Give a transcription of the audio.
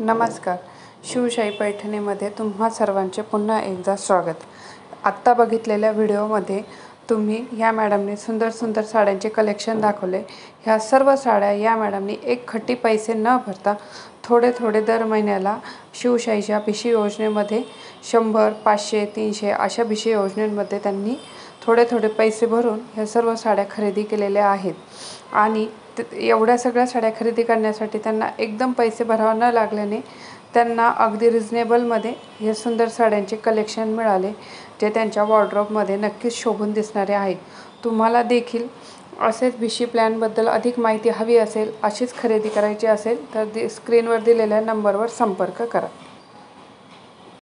नमस्कार. शिवशाही पैठणीमध्ये तुम्हा सर्वांचे पुन्हा एकदा स्वागत. आत्ता बघितलेल्या व्हिडिओमध्ये तुम्ही ह्या मॅडमने सुंदर सुंदर साड्यांचे कलेक्शन दाखवले. ह्या सर्व साड्या या मॅडमनी एक खट्टी पैसे न भरता थोडे थोडे दर महिन्याला शिवशाहीच्या भिशी योजनेमध्ये 100, 500, 300 अशा भिशी योजनेमध्ये त्यांनी थोडे थोडे पैसे भरून ह्या सर्व साड्या खरेदी केलेल्या आहेत. आणि एवढ्या सगळ्या साड्या खरेदी करण्यासाठी त्यांना एकदम पैसे भरावे न लागल्याने त्यांना अगदी रिजनेबलमध्ये हे सुंदर साड्यांचे कलेक्शन मिळाले, जे त्यांच्या वॉर्डरोबमध्ये नक्कीच शोभून दिसणारे आहेत. तुम्हाला देखील असेच भिशी प्लॅनबद्दल अधिक माहिती हवी असेल, अशीच खरेदी करायची असेल तर स्क्रीनवर दिलेल्या नंबरवर संपर्क करा.